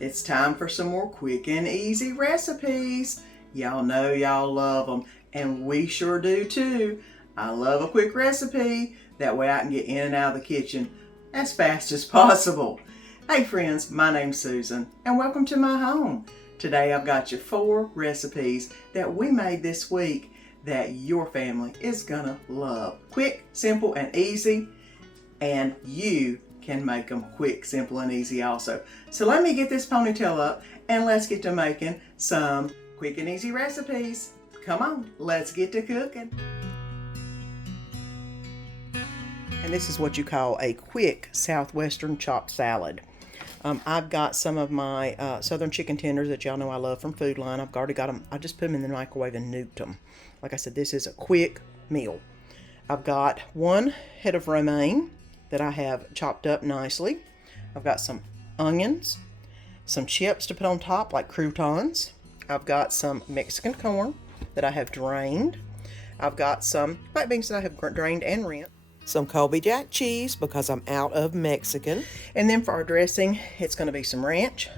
It's time for some more quick and easy recipes. Y'all know y'all love them, and we sure do too. I love a quick recipe. That way I can get in and out of the kitchen as fast as possible. Hey friends, my name's Susan, and welcome to my home. Today I've got you 4 recipes that we made this week that your family is gonna love. Quick, simple, and easy, and you can make them quick, simple, and easy also. So let me get this ponytail up and let's get to making some quick and easy recipes. Come on, let's get to cooking. And this is what you call a quick Southwestern chopped salad. I've got some of my southern chicken tenders that y'all know I love from Food Line. I've already got them. I just put them in the microwave and nuked them. Like I said, this is a quick meal. I've got 1 head of romaine that I have chopped up nicely. I've got some onions, some chips to put on top like croutons. I've got some Mexican corn that I have drained. I've got some black beans that I have drained and rinsed. Some Colby Jack cheese because I'm out of Mexican. And then for our dressing, it's going to be some ranch,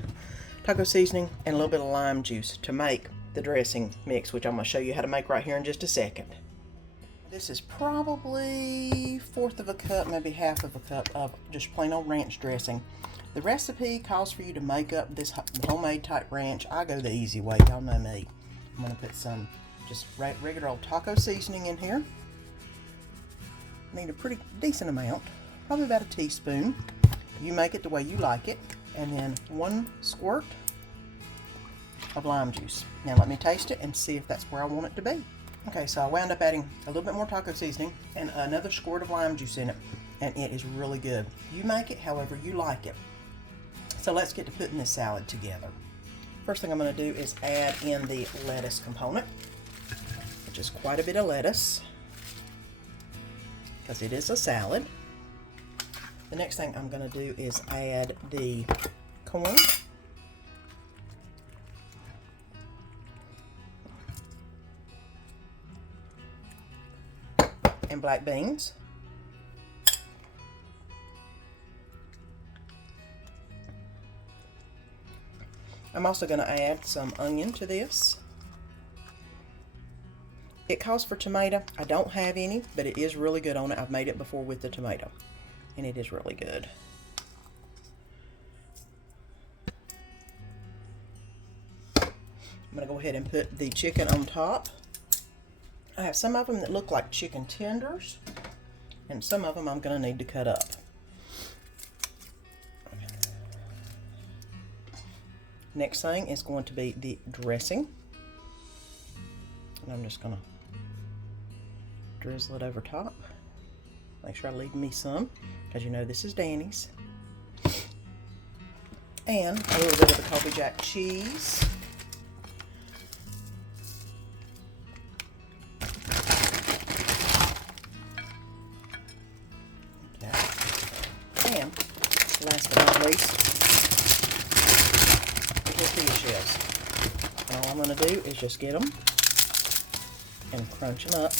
taco seasoning, and a little bit of lime juice to make the dressing mix, which I'm going to show you how to make right here in just a second. This is probably 1/4 of a cup, maybe 1/2 of a cup of just plain old ranch dressing. The recipe calls for you to make up this homemade type ranch. I go the easy way, y'all know me. I'm going to put some just regular old taco seasoning in here. Need a pretty decent amount, probably about a teaspoon. You make it the way you like it. And then 1 squirt of lime juice. Now let me taste it and see if that's where I want it to be. Okay, so I wound up adding a little bit more taco seasoning and another squirt of lime juice in it, and it is really good. You make it however you like it. So let's get to putting this salad together. First thing I'm going to do is add in the lettuce component, which is quite a bit of lettuce, because it is a salad. The next thing I'm going to do is add the corn, and black beans. I'm also going to add some onion to this. It calls for tomato. I don't have any, but it is really good on it. I've made it before with the tomato, and it is really good. I'm going to go ahead and put the chicken on top. I have some of them that look like chicken tenders, and some of them I'm going to need to cut up. Next thing is going to be the dressing. And I'm just going to drizzle it over top. Make sure I leave me some, because you know this is Danny's. And a little bit of the Colby Jack cheese. And last but not least, the tortilla shells. And all I'm going to do is just get them and crunch them up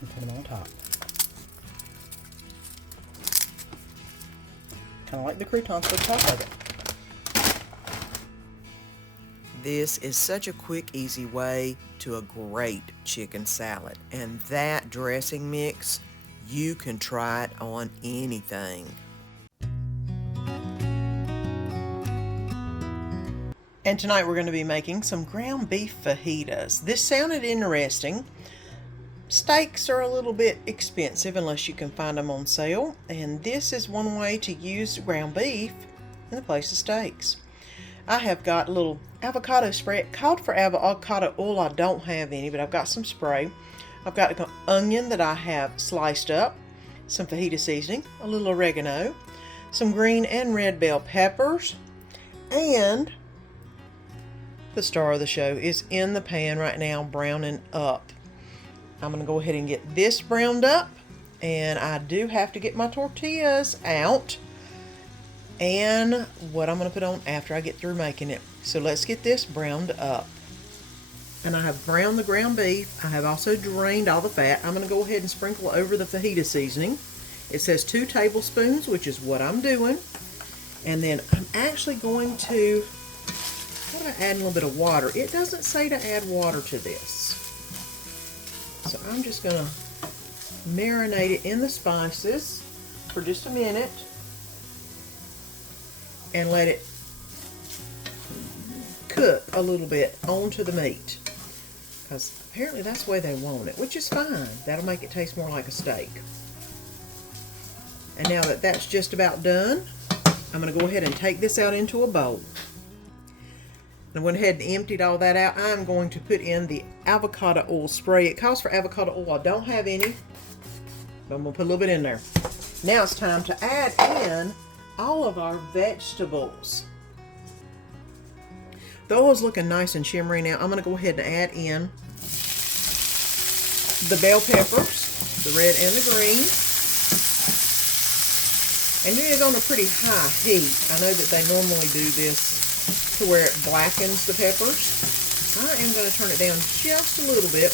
and put them on top. Kind of like the croutons for the top of it. This is such a quick, easy way to a great chicken salad. And that dressing mix, you can try it on anything. And tonight we're going to be making some ground beef fajitas. This sounded interesting. Steaks are a little bit expensive unless you can find them on sale. And this is one way to use ground beef in the place of steaks. I have got a little avocado spray. It called for avocado oil. I don't have any, but I've got some spray. I've got an onion that I have sliced up, some fajita seasoning, a little oregano, some green and red bell peppers, and the star of the show is in the pan right now, browning up. I'm going to go ahead and get this browned up, and I do have to get my tortillas out and what I'm going to put on after I get through making it. So let's get this browned up. And I have browned the ground beef. I have also drained all the fat. I'm going to go ahead and sprinkle over the fajita seasoning. It says 2 tablespoons, which is what I'm doing. And then I'm actually going to thought about adding a little bit of water. It doesn't say to add water to this. So I'm just going to marinate it in the spices for just a minute and let it cook a little bit onto the meat, because apparently that's the way they want it, which is fine. That'll make it taste more like a steak. And now that that's just about done, I'm going to go ahead and take this out into a bowl. I went ahead and emptied all that out. I'm going to put in the avocado oil spray. It calls for avocado oil. I don't have any, but I'm going to put a little bit in there. Now it's time to add in all of our vegetables. The oil's looking nice and shimmery now. I'm going to go ahead and add in the bell peppers, the red and the green. And it is on a pretty high heat. I know that they normally do this to where it blackens the peppers. I am going to turn it down just a little bit.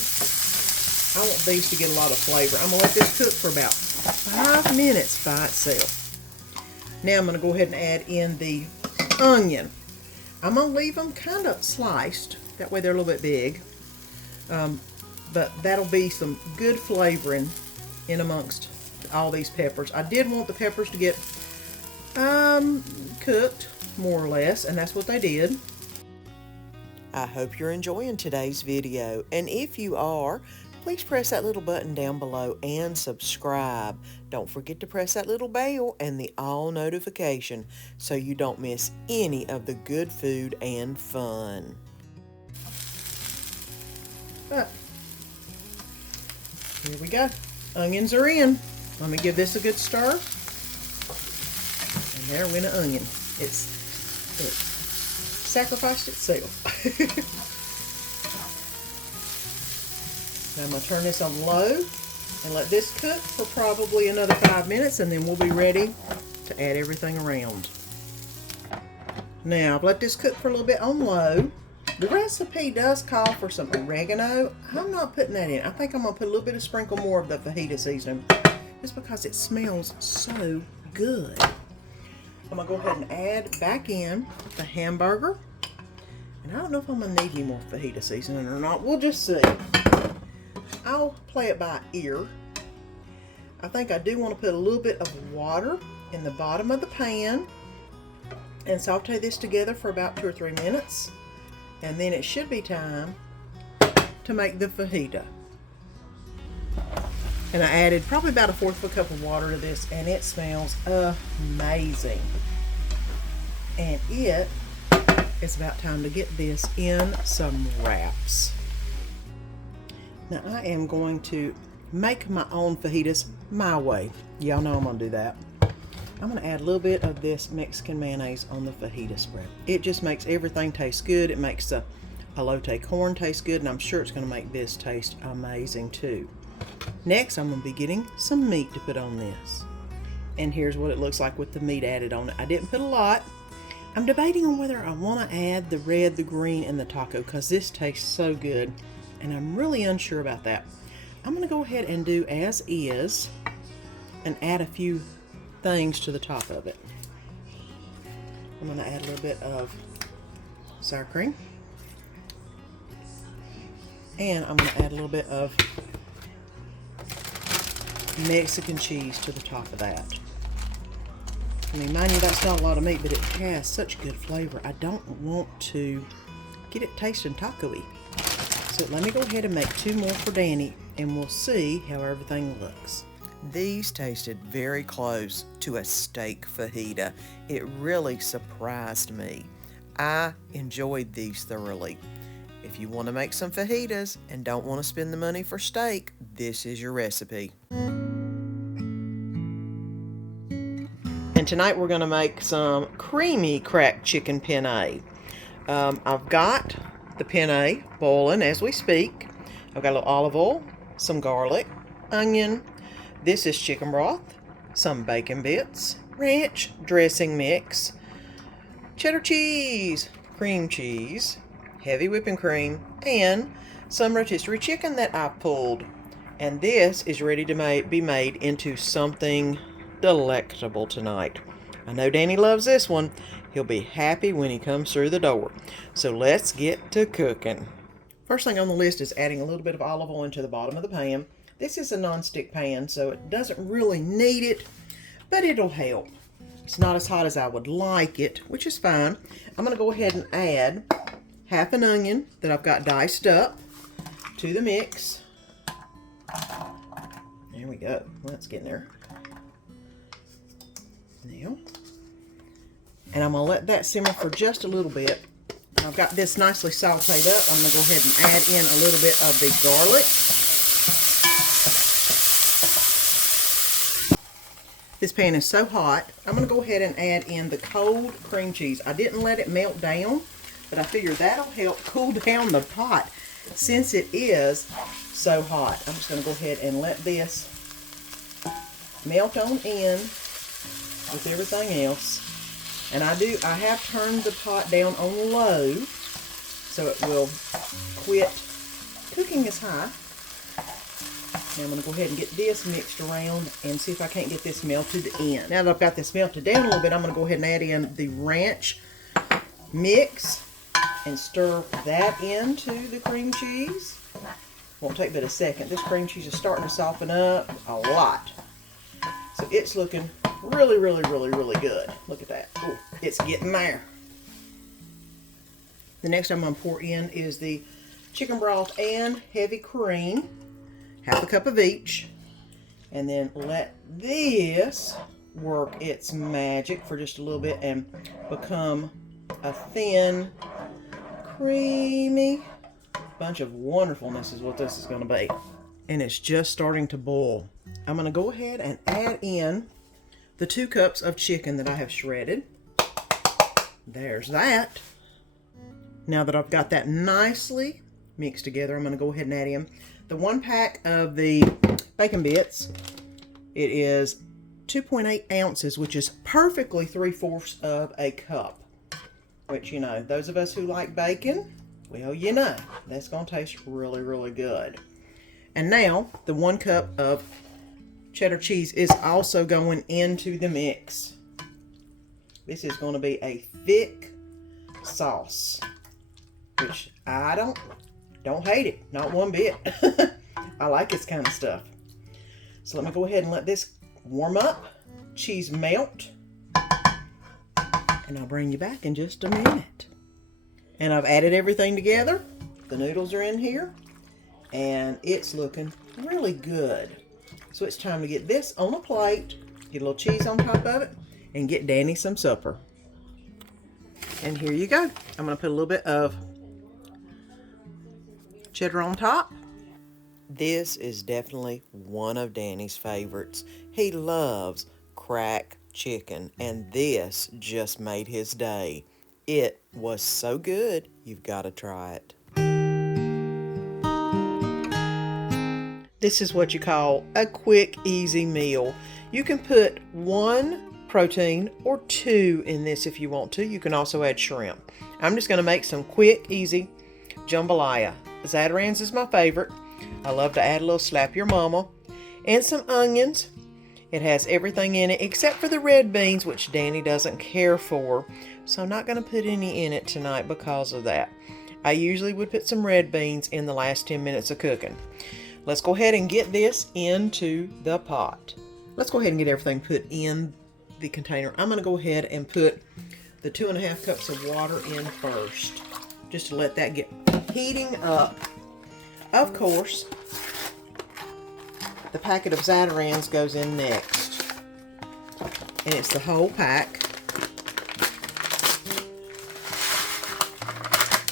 I want these to get a lot of flavor. I'm going to let this cook for about 5 minutes by itself. Now I'm going to go ahead and add in the onion. I'm going to leave them kind of sliced. That way they're a little bit big. But that'll be some good flavoring in amongst all these peppers. I did want the peppers to get cooked more or less, and that's what they did. I hope you're enjoying today's video, and if you are, please press that little button down below and subscribe. Don't forget to press that little bell and the all notification so you don't miss any of the good food and fun. But here we go. Onions are in. Let me give this a good stir. And there went an onion. It sacrificed itself. Now I'm going to turn this on low and let this cook for probably another 5 minutes, and then we'll be ready to add everything around. Now I've let this cook for a little bit on low. The recipe does call for some oregano. I'm not putting that in. I think I'm going to put a little bit of sprinkle more of the fajita seasoning, just because it smells so good. I'm going to go ahead and add back in the hamburger. And I don't know if I'm going to need any more fajita seasoning or not. We'll just see. I'll play it by ear. I think I do want to put a little bit of water in the bottom of the pan and saute this together for about 2 or 3 minutes. And then it should be time to make the fajita. And I added probably about 1/4 of a cup of water to this, and it smells amazing. And it is about time to get this in some wraps. Now I am going to make my own fajitas my way. Y'all know I'm going to do that. I'm going to add a little bit of this Mexican mayonnaise on the fajita spread. It just makes everything taste good. It makes the elote corn taste good, and I'm sure it's going to make this taste amazing too. Next, I'm going to be getting some meat to put on this. And here's what it looks like with the meat added on it. I didn't put a lot. I'm debating on whether I want to add the red, the green, and the taco, because this tastes so good, and I'm really unsure about that. I'm going to go ahead and do as is and add a few things to the top of it. I'm going to add a little bit of sour cream, and I'm going to add a little bit of Mexican cheese to the top of that. I mean, mind you, that's not a lot of meat, but it has such good flavor. I don't want to get it tasting taco-y. So let me go ahead and make 2 more for Danny, and we'll see how everything looks. These tasted very close to a steak fajita. It really surprised me. I enjoyed these thoroughly. If you want to make some fajitas and don't want to spend the money for steak, this is your recipe. And tonight we're going to make some creamy cracked chicken penne. I've got the penne boiling as we speak. I've got a little olive oil, some garlic, onion. This is chicken broth, some bacon bits, ranch dressing mix, cheddar cheese, cream cheese, heavy whipping cream, and some rotisserie chicken that I pulled. And this is ready to be made into something delectable tonight. I know Danny loves this one. He'll be happy when he comes through the door. So let's get to cooking. First thing on the list is adding a little bit of olive oil into the bottom of the pan. This is a non-stick pan, so it doesn't really need it, but it'll help. It's not as hot as I would like it, which is fine. I'm going to go ahead and add half an onion that I've got diced up to the mix. There we go. Well, that's getting there. Now, and I'm going to let that simmer for just a little bit. I've got this nicely sauteed up. I'm going to go ahead and add in a little bit of the garlic. This pan is so hot, I'm going to go ahead and add in the cold cream cheese. I didn't let it melt down, but I figured that'll help cool down the pot since it is so hot. I'm just going to go ahead and let this melt on in with everything else. And I have turned the pot down on low so it will quit cooking as high. Now I'm going to go ahead and get this mixed around and see if I can't get this melted in. Now that I've got this melted down a little bit, I'm going to go ahead and add in the ranch mix and stir that into the cream cheese. Won't take but a second. This cream cheese is starting to soften up a lot. So it's looking really, really, really, really good. Look at that. Ooh, it's getting there. The next I'm going to pour in is the chicken broth and heavy cream. Half a cup of each. And then let this work its magic for just a little bit and become a thin, creamy bunch of wonderfulness is what this is going to be. And it's just starting to boil. I'm going to go ahead and add in the 2 cups of chicken that I have shredded. There's that. Now that I've got that nicely mixed together, I'm going to go ahead and add in the 1 pack of the bacon bits. It is 2.8 ounces, which is perfectly 3/4 of a cup. Which, you know, those of us who like bacon, well, you know, that's going to taste really, really good. And now, the 1 cup of cheddar cheese is also going into the mix. This is going to be a thick sauce, which I don't hate it, not one bit. I like this kind of stuff. So let me go ahead and let this warm up, cheese melt, and I'll bring you back in just a minute. And I've added everything together. The noodles are in here, and it's looking really good. So it's time to get this on a plate, get a little cheese on top of it, and get Danny some supper. And here you go. I'm going to put a little bit of cheddar on top. This is definitely one of Danny's favorites. He loves crack chicken, and this just made his day. It was so good, you've got to try it. This is what you call a quick, easy meal. You can put 1 protein or 2 in this if you want to. You can also add shrimp. I'm just going to make some quick, easy jambalaya. Zatarain's is my favorite. I love to add a little slap your mama and some onions. It has everything in it except for the red beans, which Danny doesn't care for. So I'm not going to put any in it tonight because of that. I usually would put some red beans in the last 10 minutes of cooking. Let's go ahead and get this into the pot. Let's go ahead and get everything put in the container. I'm going to go ahead and put the 2.5 cups of water in first, just to let that get heating up. Of course, the packet of Zatarain's goes in next, and it's the whole pack,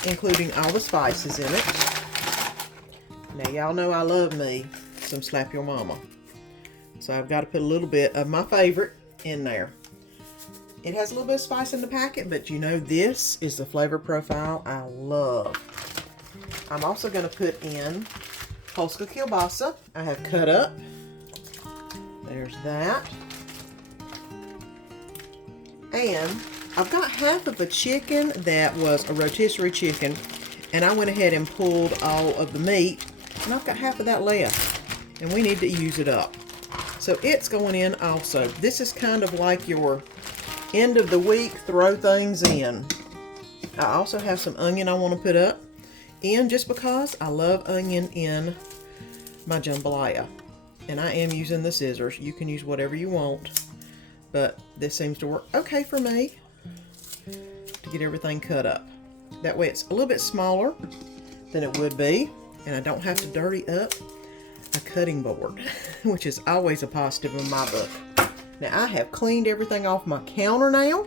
including all the spices in it. Now y'all know I love me some slap your mama, so I've got to put a little bit of my favorite in there. It has a little bit of spice in the packet, but you know this is the flavor profile I love. I'm also going to put in Polska kielbasa. I have cut up. There's that. And I've got half of a chicken that was a rotisserie chicken, and I went ahead and pulled all of the meat, and I've got half of that left, and we need to use it up. So it's going in also. This is kind of like your end of the week throw things in. I also have some onion I want to put up in just because I love onion in my jambalaya. And I am using the scissors. You can use whatever you want, but this seems to work okay for me to get everything cut up. That way it's a little bit smaller than it would be, and I don't have to dirty up a cutting board, which is always a positive in my book. Now I have cleaned everything off my counter now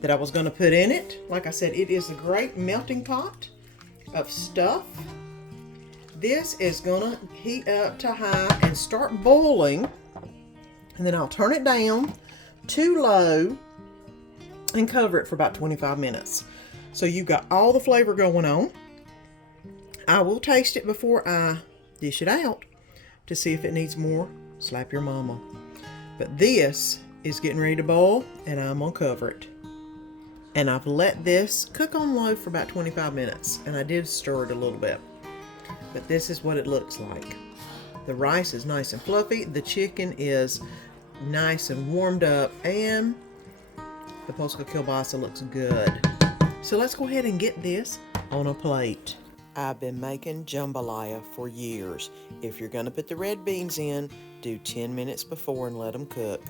that I was going to put in it. Like I said, it is a great melting pot of stuff. This is going to heat up to high and start boiling, and then I'll turn it down to low and cover it for about 25 minutes. So you've got all the flavor going on. I will taste it before I dish it out to see if it needs more. Slap your mama. But this is getting ready to boil, and I'm gonna cover it. And I've let this cook on low for about 25 minutes, and I did stir it a little bit. But this is what it looks like. The rice is nice and fluffy. The chicken is nice and warmed up, and the polska kielbasa looks good. So let's go ahead and get this on a plate. I've been making jambalaya for years. If you're gonna put the red beans in, do 10 minutes before and let them cook.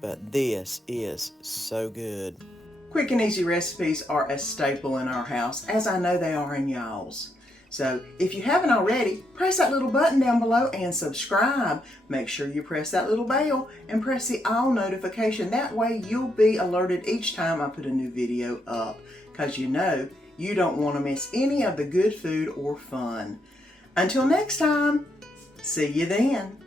But this is so good. Quick and easy recipes are a staple in our house, as I know they are in y'all's. So if you haven't already, press that little button down below and subscribe. Make sure you press that little bell and press the all notification. That way you'll be alerted each time I put a new video up, because you know you don't want to miss any of the good food or fun. Until next time, see you then.